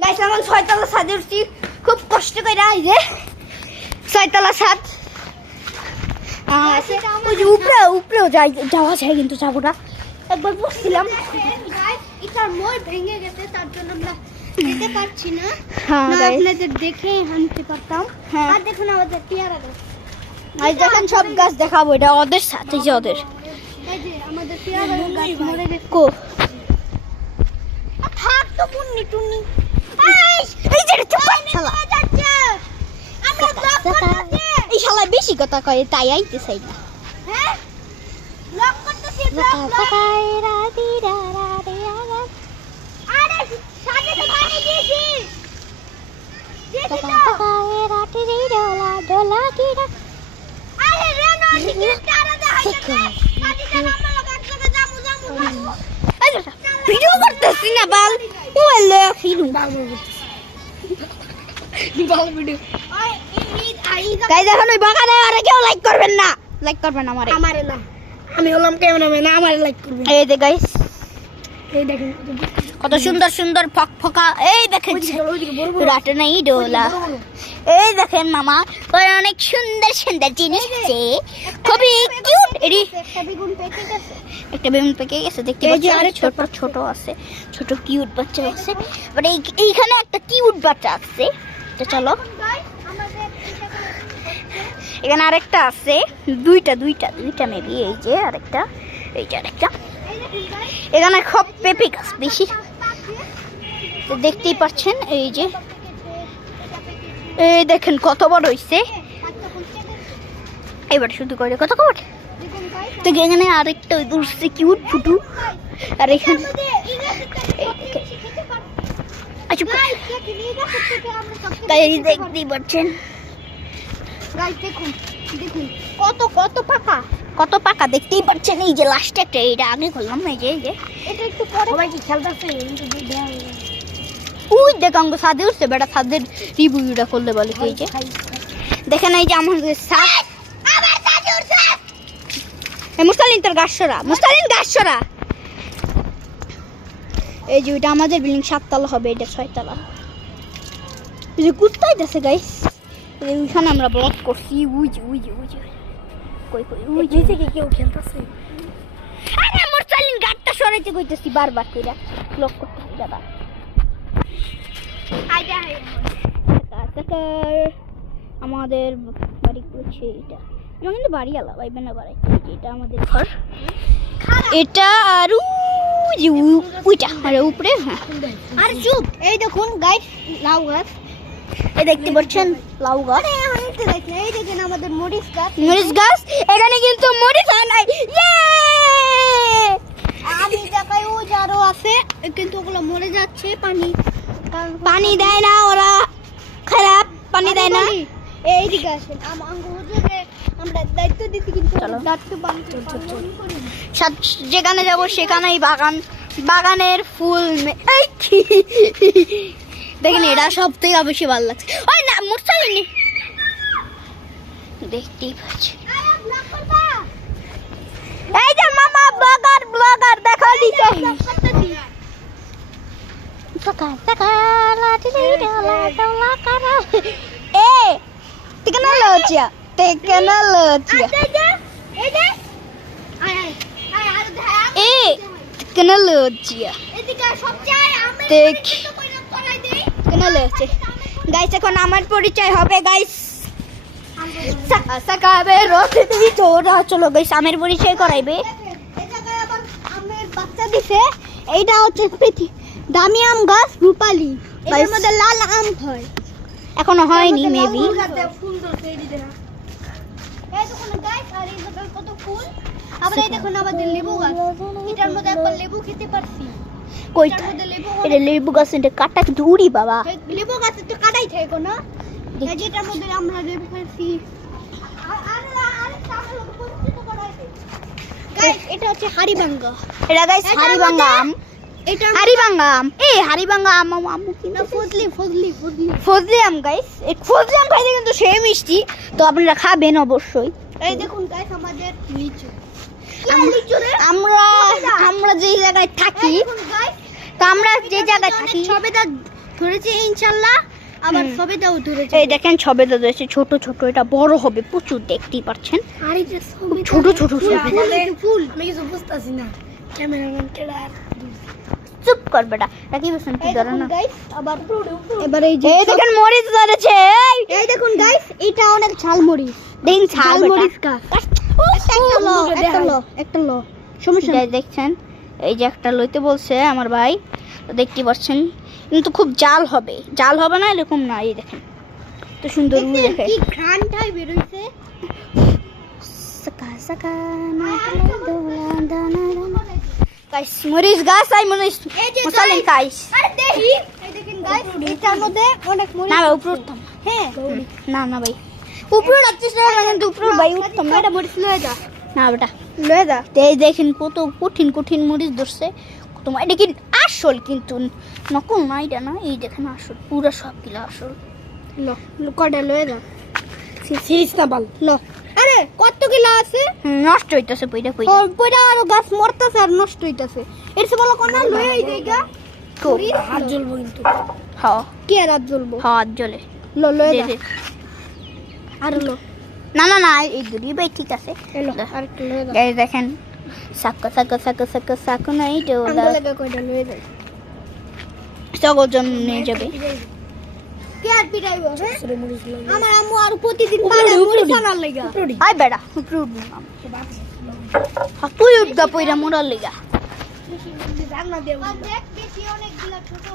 Guys এখন 6 তলা ছাদে উঠছি খুব কষ্ট করে এই যে 6 তলা ছাদ ওই যে উপরেও যাওয়া যায় কিন্তু যাবো না একবার বসছিলাম গাইস এটার মই ভেঙে গেছে তার জন্য আমরা যেতে পারছি না হ্যাঁ না গাইস আপনাদের দেখে হাঁটতে পারতাম হ্যাঁ আর দেখুন আমাদের পেয়ারা গাছ আজ দেখেন সব গাছ দেখাবো এটা ওদের সাথে যে ওদের এই যে আমাদের পেয়ারা গাছ মরে গেছে কো থাক তো মুন্নি টুন্নি এই যে চুপ শালা যাচ্ছে আমরা ব্লক করতেছি এই শালা বেশি কথা কয় তাই আইতে চাই না হ্যাঁ ব্লক করতেছি ব্লক আরে সাথে তো পানি দিয়েছি আরে রেনো টিকিট কারা দেখাইতে পানি দেন আমরা লোক একসাথে যামু ভিডিও করতেছি না বাল মোবাইল লয়ে খিলু বাল ভিডিও ওই ঈদ ঈদ গাইস এখন ওই বাগানে আরে কেউ লাইক করবেন না আমারে আমারে না আমি হলাম ক্যামেরাম্যান আমারে লাইক করবে এই যে গাইস এই দেখেন কত সুন্দর সুন্দর ফকফকা এই দেখেন ওইদিকে বড় বড় রাতে নাই ডোলা এই দেখেন মামা ওর অনেক সুন্দর সুন্দর জিনিস আছে খুবই কিউট এডি একটা বেগুন পেকে গেছে একটা বেগুন পেকে গেছে দেখতে এই যে পাচ্ছেন আরেকটা ছোট ছোট আছে ছোট কিউট বাচ্চা আছে বাট এইখানে একটা কিউট বাচ্চা আছে তো চলো গাইস আমাদের এখানে আরেকটা আছে দুইটা মেবি এই যে আরেকটা আরেকটা এই দেখেন গাইস এখানে খুব পেঁপে গাছ বেশি তো দেখতেই পাচ্ছেন এই যে এই দেখেন কত বড় হইছে এবার শুধু করে কত বড় দেখুন গাইস তো এখানে আরেকটা উঠছে কিউট ফুটু আর এখানে আচ্ছা তাই দেখতেই পাচ্ছেন গাইস দেখুন কত কত পাকা কত পাকা দেখতেই পাচ্ছেন এই যে লাস্টে একটা এইটা আগে করলাম এই যে এটা একটু পরে সবাই কি খেলতেছে ওই দেখ অঙ্গ সাদে উঠছে বেটা সাদের রিভিউটা করলে বলে কি এই যে দেখেন এই যে আমাদের সাদ আবার সাথে উঠছে মুস্তালিন তোর গাছরা এই যে ওইটা আমাদের বিল্ডিং 7 তলা হবে এটা 6 তলা এই যে কুত্তাই দেশে গাইস ওইখানে আমরা ব্লক করছি উই যে কই ওই যে নিচে কেউ খেলতেছে আরে মুস্তালিন গাছটা সরাইতে কইতেছি বারবার কইরা ব্লক করতেছি দাদা আইডা আমাদের বাড়ি করছে এটা আমার কিন্তু বাড়ি আলা ভাইবে না বাড়ি এটা আমাদের ঘর এটা আর ওই যে ওইটা আরে উপরে হ্যাঁ আর চুপ এই দেখুন গাইস লাউ গাছ এই দেখতে পাচ্ছেন লাউ গাছ হাঁটতে দেখেন এই দেখেন আমাদের মরিচ গাছ মরিচ গাছ এখানে কিন্তু মরিচ হয় নাই ইয়ে আমি দেখাই ও যারও আছে কিন্তু ওগুলো মরে যাচ্ছে পানি দেয় না ওরা খারাপ পানি দেয় না এইদিকে আসেন হুজুরে আমরা দায়িত্ব দিচ্ছি কিন্তু চলো। দায়িত্ব পালন যেখানে যাব সেখানেই বাগানের ফুল এই দেখেন এটা সব থেকে বেশি ভালো লাগছে ওই না মুরসালিনি দেখতেই পাচ্ছি এই যে মামা ব্লগার দেখা দিছে Teknologia. Teknologia. গাইস এখন আমার পরিচয় হবে গাইস সাকাবে রোতে দিই তোরা চলো গাইস আমার পরিচয় করাইবে বাচ্চা দিছে এইটা হচ্ছে দামি আম গাছ রূপালী এর মধ্যে লাল আম হয় এখনো হয়নি মেবি ফুল ধরছে এই দিকে এই দেখুন গাইস আর এই দেখুন কত ফুল আবার এই দেখুন আমাদের লেবু গাছ এটার মধ্যে একবার লেবু খেতে পারছি কই এটার মধ্যে লেবু এটা লেবু গাছ এটা কাটা দূরি বাবা লেবু গাছ তো কাটাই থাকে না এই যেটার মধ্যে আমরা লেবু খাইছি গাইস এটা হচ্ছে হাড়িভাঙ্গা এটা গাইস হাড়িভাঙ্গা আম এটা হাড়িভাঙ্গা আম হাড়িভাঙ্গা আম কি না ফজলি ফজলি আম গাইস এই ফজলি আম খাইতে কিন্তু সেই মিষ্টি তো আপনারা খাবেন অবশ্যই এই দেখুন গাইস আমাদের লিচু আমরা যে জায়গায় থাকি দেখুন গাইস তো আমরা যে জায়গায় থাকি সবেদা ধরেছে ইনশাআল্লাহ, আবার সবেদাও ধরেছে। এই দেখেন সবেদা ধরেছে ছোট ছোট, এটা বড় হবে প্রচুর, দেখতেই পাচ্ছেন আর এই যে সবেদা ছোট ছোট ফুল, সবেদা। ফুল আমি কিছু বুঝতাছি না, ক্যামেরাম্যান কেডা? চুপ কর বেটা, এটা কি বলছেন তুই ধরে না। গাইস আবার এবার এই যে এই দেখেন মরিচ ধরেছে, এই দেখুন গাইস, এটা অনেক ঝাল মরিচ। দেখেন ঝাল মরিচ বেটা। গাছ। একটা ল সমস্যা গাইস দেখছেন, এই যে একটা লইতে বলছে আমার ভাই, তো দেখতে পাচ্ছেন, কিন্তু খুব জাল হবে, জাল হবে না এরকম না। এই দেখেন তো সুন্দর উড়ে দেখে কি ঘ্রাণটাই বের হইছে। সাকা সাকা না গাইস মরিচ গাছ আই মরিচ এই যে মশালেন গাইস। আরে দেখি, এই দেখেন গাইস, এটার মধ্যে অনেক মরিচ। না ভাই উপরে উঠতাম, হ্যাঁ না না ভাই উপরে উঠছিস না, মানে উপরে ভাই উঠতাম না, এটা মরিচ লয়ে যা, না বেটা। লয়ে যা। তো এই দেখেন কত কঠিন কঠিন মরিচ ধরছে, তোমার এটা কি আসল কিন্তু নকল না, এটা না। এই দেখেন আসল, পুরো সবগুলো আসল। ল কটা লয়ে যা, সিরিজ না বাল ল। আরে কত কিলো আছে? নষ্ট হইতেছে পইটা পইটা। ওর পয়টা আর গাছ মরতেছে আর নষ্ট হইতাছে। এর সে বলো কোনা লয়ে আই দেগা, খুব হাত জ্বলবো কিন্তু। হ্যাঁ কি আর হাত জ্বলবো? হাত জ্বলে। ল লয়ে দে যা, দে। আর ল না না না এই দুটি ভাই ঠিক আছে। এলো আর একটু লয়ে যা। এই দেখেন সাকা সাকা সাকা সাকা সাকা না এইটা ওলা আঙ্গুলে গা কয়টা লয়ে যা। সকল জন নিয়ে যাবে। কে আর পিটাইবো? আমার আম্মু আর প্রতিদিন পারে মরিচ আনার লাগা। আই বেড়া উপরে উঠবো না। হ্যাঁ, তুই উঠগা পইরা মোড়ার লিগা। জান্নাত দেব। দেখ বেশি অনেকগুলা ছোট।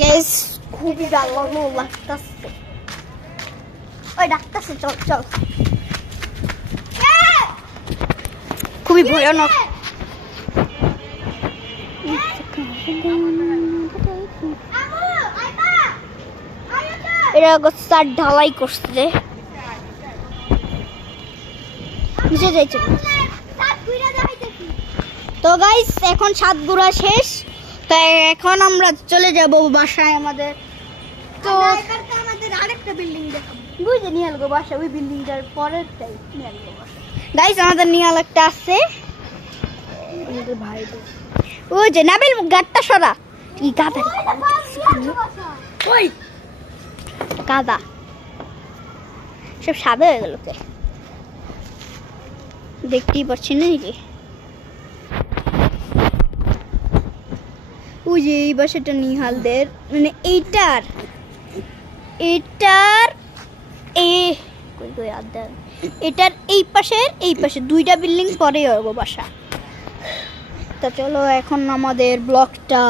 গাইস খুবই ভালো লাগতাছে। ওই ডাকতাছে, চল চল। খুবই ভয়ানক। আম্মু আইবা, আইবা। এরা গোস্তার ঢালাই করছে, নিচে যাইছে। সাত কইরা যাইতেছি। তো গাইস এখন সাত গুড়া শেষ, তো এখন আমরা চলে যাব বাসায় আমাদের। তো তো এবার তো আমাদের আরেকটা বিল্ডিং দেখাবো। বুঝে নিয়াল গো বাসা, ওই বিল্ডিংটার পরেরটাই নিয়াল গো বাসা। গাইস আমাদের নিয়াল একটা আছে, আমাদের ভাই তো। ওই যে নাবিল গাটটা সরা, কি গাদা ওই গাদা সব সাদা হয়ে গেল কে, দেখতেই পাচ্ছি না কি। ওই যে এই বাসাটা নিহালদের, মানে এইটার এটার এটার এই পাশে দুইটা বিল্ডিং পরে হবে বাসা। তো চলো এখন আমাদের ব্লগটা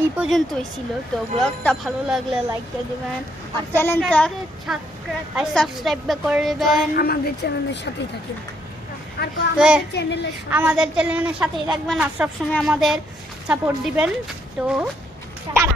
এই পর্যন্তই ছিল। তো ব্লগটা ভালো লাগলে লাইক করে দেবেন, আর চ্যানেলটা আর সাবস্ক্রাইব করে দেবেন। আমাদের চ্যানেলের সাথেই থাকেন, আর তো চ্যানেলের আমাদের চ্যানেলের সাথেই থাকবেন, আর সবসময় আমাদের সাপোর্ট দিবেন। তো টাটা।